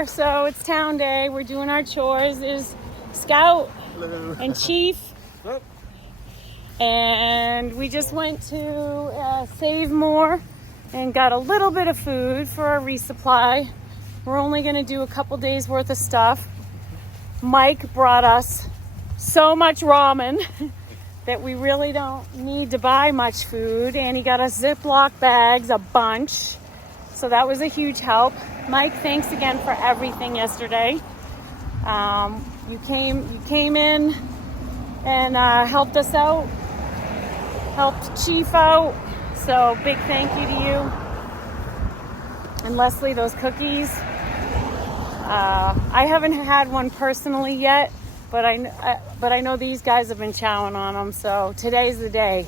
here. So it's town day. We're doing our chores. There's Scout Hello. and Chief. Oh. And we just went to Save More and got a little bit of food for our resupply. We're only going to do a couple days worth of stuff. Mike brought us so much ramen that we really don't need to buy much food. And he got us Ziploc bags, a bunch. So that was a huge help. Mike, thanks again for everything yesterday. You came in and helped us out, helped Chief out. So big thank you to you. And Leslie, those cookies. I haven't had one personally yet, but I know these guys have been chowing on them. So today's the day.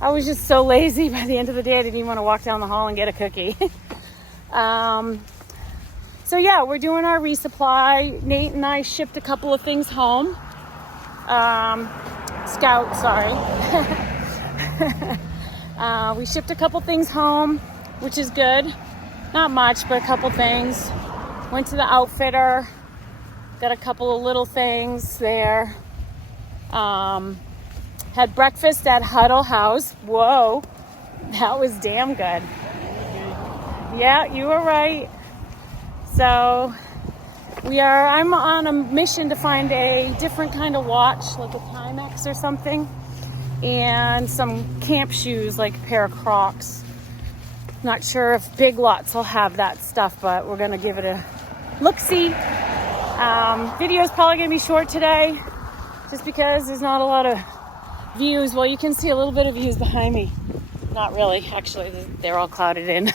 I was just so lazy by the end of the day. I didn't even want to walk down the hall and get a cookie. So yeah, we're doing our resupply. Nate and I shipped a couple of things home. Scout, sorry. We shipped a couple things home, which is good. Not much, but a couple things. Went to the outfitter. Got a couple of little things there. Had breakfast at Huddle House. Whoa, that was damn good. Yeah, you were right. So I'm on a mission to find a different kind of watch, like a Timex or something, and some camp shoes, like a pair of Crocs. Not sure if Big Lots will have that stuff, but we're gonna give it a look-see. Video's probably gonna be short today, just because there's not a lot of views. Well, you can see a little bit of views behind me. Not really, actually, they're all clouded in.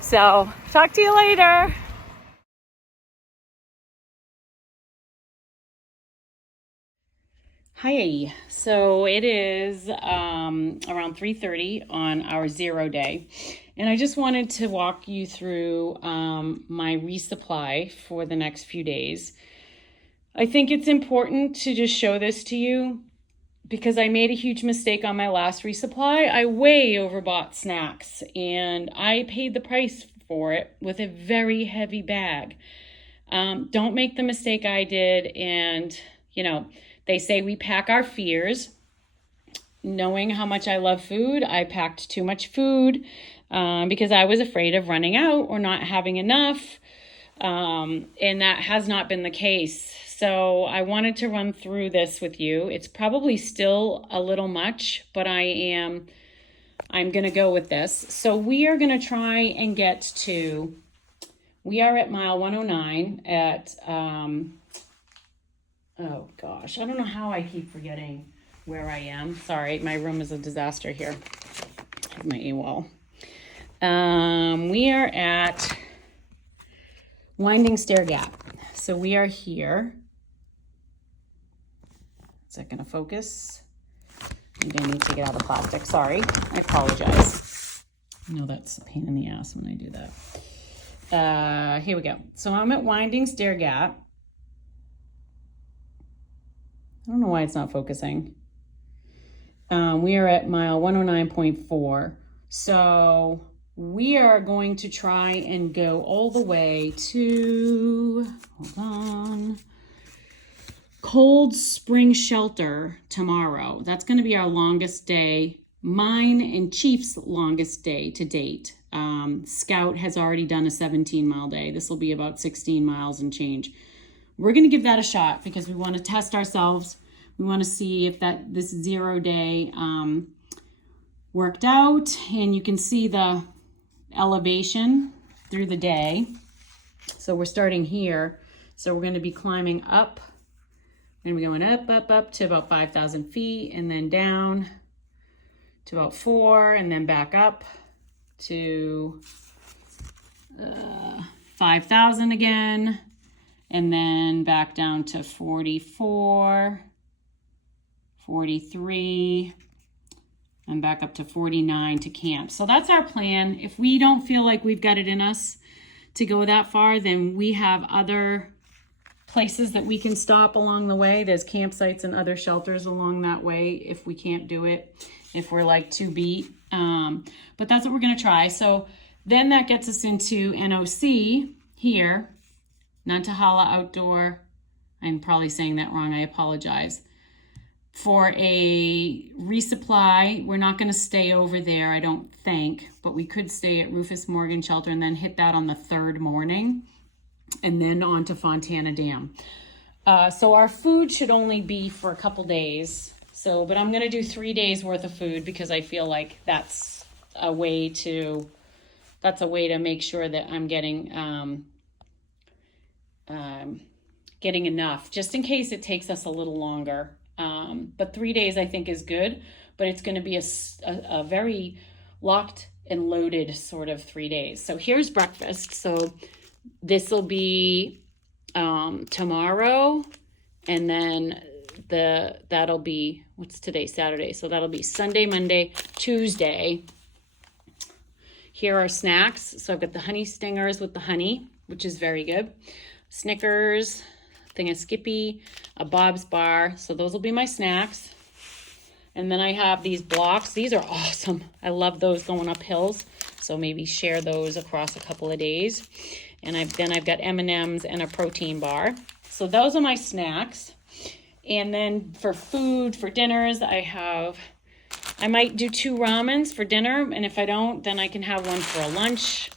So, talk to you later. Hi, so it is around 3:30 on our 0 day, and I just wanted to walk you through my resupply for the next few days. I think it's important to just show this to you because I made a huge mistake on my last resupply. I way overbought snacks, and I paid the price for it with a very heavy bag. Don't make the mistake I did, and they say we pack our fears. Knowing how much I love food, I packed too much food because I was afraid of running out or not having enough. And that has not been the case. So I wanted to run through this with you. It's probably still a little much, but I'm going to go with this. So we are going to try and we are at mile 109 at, oh gosh, I don't know how I keep forgetting where I am. Sorry, my room is a disaster here. I have my AWOL. We are at Winding Stair Gap. So we are here. Is that going to focus? Maybe I need to get out the plastic. Sorry, I apologize. I know that's a pain in the ass when I do that. Here we go. So I'm at Winding Stair Gap. I don't know why it's not focusing. We are at mile 109.4. So we are going to try and go all the way to, hold on, Cold Spring Shelter tomorrow. That's going to be our longest day. Mine and Chief's longest day to date. Scout has already done a 17-mile day. This will be about 16 miles and change. We're going to give that a shot because we want to test ourselves. We want to see if this 0 day worked out. And you can see the elevation through the day. So we're starting here. So we're going to be climbing up. We're going to be going up, up, up to about 5,000 feet and then down to about 4 and then back up to 5,000 again. And then back down to 44, 43, and back up to 49 to camp. So that's our plan. If we don't feel like we've got it in us to go that far, then we have other places that we can stop along the way. There's campsites and other shelters along that way if we can't do it, if we're like too beat. But that's what we're gonna try. So then that gets us into NOC here, Nantahala Outdoor, I'm probably saying that wrong, I apologize, for a resupply. We're not going to stay over there, I don't think, but we could stay at Rufus Morgan Shelter and then hit that on the third morning and then on to Fontana Dam. So our food should only be for a couple days. So, but I'm going to do 3 days worth of food because I feel like that's a way to make sure that I'm getting enough, just in case it takes us a little longer. But 3 days I think is good, but it's going to be a very locked and loaded sort of 3 days. So here's breakfast. So this will be tomorrow, and then that'll be, what's today, Saturday, so that'll be Sunday, Monday, Tuesday. Here are snacks. So I've got the honey stingers with the honey, which is very good. Snickers, thing of Skippy, a Bob's bar. So those will be my snacks. And then I have these blocks. These are awesome. I love those going up hills. So maybe share those across a couple of days. And I've got M&Ms and a protein bar. So those are my snacks. And then for food, for dinners, I might do 2 ramens for dinner. And if I don't, then I can have one for a lunch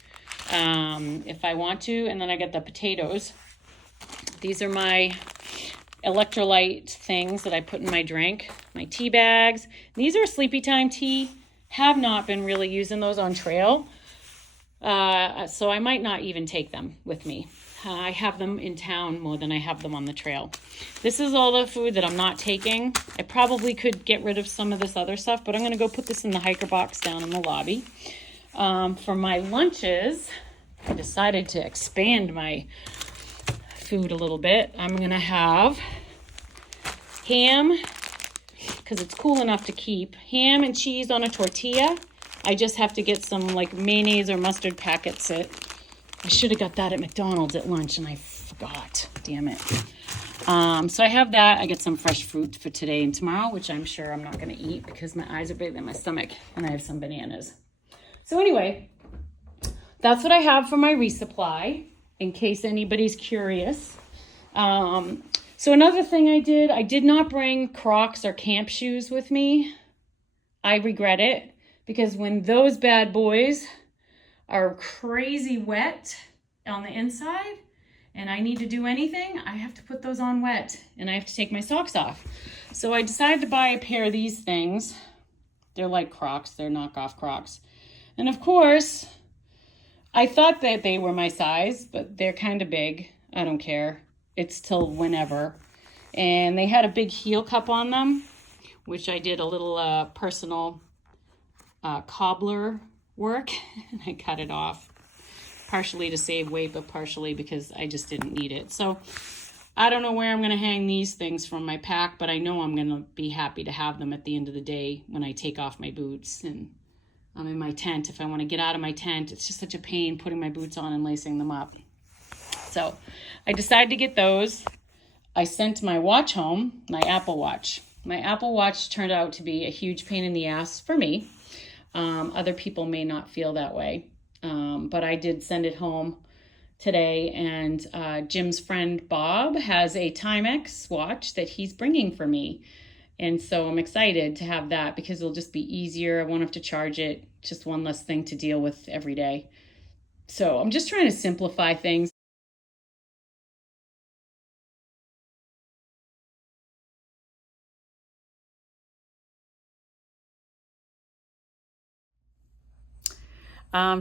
if I want to. And then I got the potatoes. These are my electrolyte things that I put in my drink, my tea bags. These are Sleepy Time tea. Have not been really using those on trail. So I might not even take them with me. I have them in town more than I have them on the trail. This is all the food that I'm not taking. I probably could get rid of some of this other stuff, but I'm going to go put this in the hiker box down in the lobby. For my lunches, I decided to expand my food a little bit. I'm going to have ham, because it's cool enough to keep. Ham and cheese on a tortilla. I just have to get some like mayonnaise or mustard packets. I should have got that at McDonald's at lunch and I forgot. Damn it. So I have that. I get some fresh fruit for today and tomorrow, which I'm sure I'm not going to eat because my eyes are bigger than my stomach. And I have some bananas. So anyway, that's what I have for my resupply, in case anybody's curious. So another thing I did not bring Crocs or camp shoes with me. I regret it, because when those bad boys are crazy wet on the inside and I need to do anything, I have to put those on wet and I have to take my socks off. So I decided to buy a pair of these things. They're like Crocs, they're knockoff Crocs. And of course, I thought that they were my size, but they're kind of big. I don't care. It's till whenever. And they had a big heel cup on them, which I did a little personal cobbler work. And I cut it off, partially to save weight, but partially because I just didn't need it. So I don't know where I'm going to hang these things from my pack, but I know I'm going to be happy to have them at the end of the day when I take off my boots and I'm in my tent. If I want to get out of my tent, it's just such a pain putting my boots on and lacing them up. So I decided to get those. I sent my watch home, my Apple Watch. My Apple Watch turned out to be a huge pain in the ass for me. Other people may not feel that way, but I did send it home today, and Jim's friend Bob has a Timex watch that he's bringing for me. And so I'm excited to have that because it'll just be easier. I won't have to charge it. Just one less thing to deal with every day. So I'm just trying to simplify things.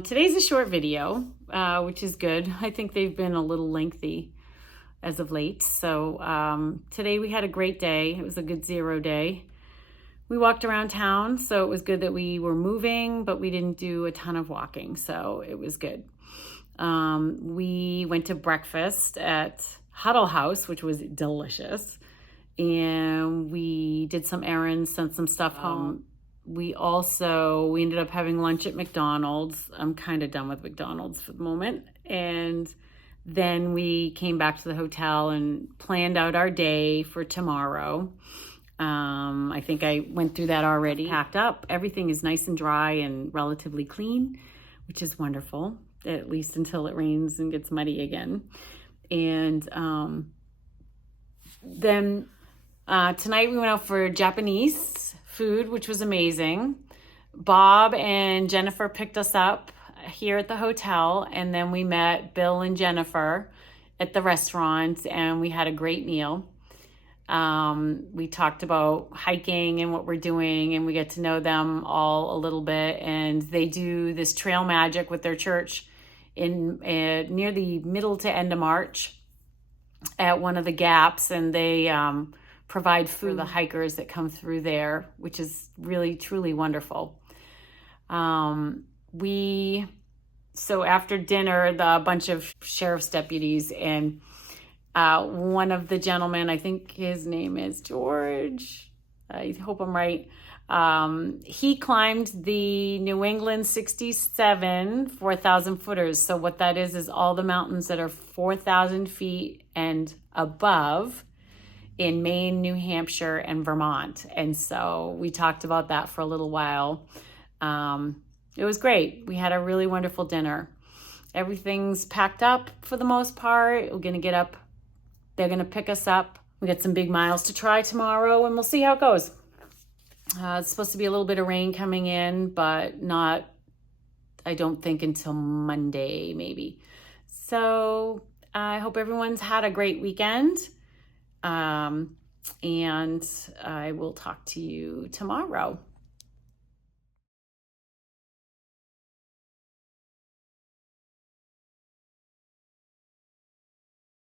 Today's a short video, which is good. I think they've been a little lengthy as of late. So today we had a great day. It was a good 0 day. We walked around town, so it was good that we were moving, but we didn't do a ton of walking, so it was good. We went to breakfast at Huddle House, which was delicious. And we did some errands, sent some stuff home. We ended up having lunch at McDonald's. I'm kind of done with McDonald's for the moment. And then we came back to the hotel and planned out our day for tomorrow. I think I went through that already. Packed up. Everything is nice and dry and relatively clean, which is wonderful. at least until it rains and gets muddy again. And then tonight we went out for Japanese food, which was amazing. Bob and Jennifer picked us up here at the hotel, and then we met Bill and Jennifer at the restaurant, and we had a great meal. We talked about hiking and what we're doing, and we get to know them all a little bit. And they do this trail magic with their church in near the middle to end of March at one of the gaps, and they provide food for the hikers that come through there, which is really truly wonderful. So after dinner, a bunch of sheriff's deputies and one of the gentlemen, I think his name is George, I hope I'm right, he climbed the New England 67 4,000 footers. So what that is all the mountains that are 4,000 feet and above in Maine, New Hampshire, and Vermont. And so we talked about that for a little while. It was great. We had a really wonderful dinner. Everything's packed up for the most part. We're going to get up. They're going to pick us up. We got some big miles to try tomorrow, and we'll see how it goes. It's supposed to be a little bit of rain coming in, but not, I don't think, until Monday, maybe. So I hope everyone's had a great weekend. And I will talk to you tomorrow.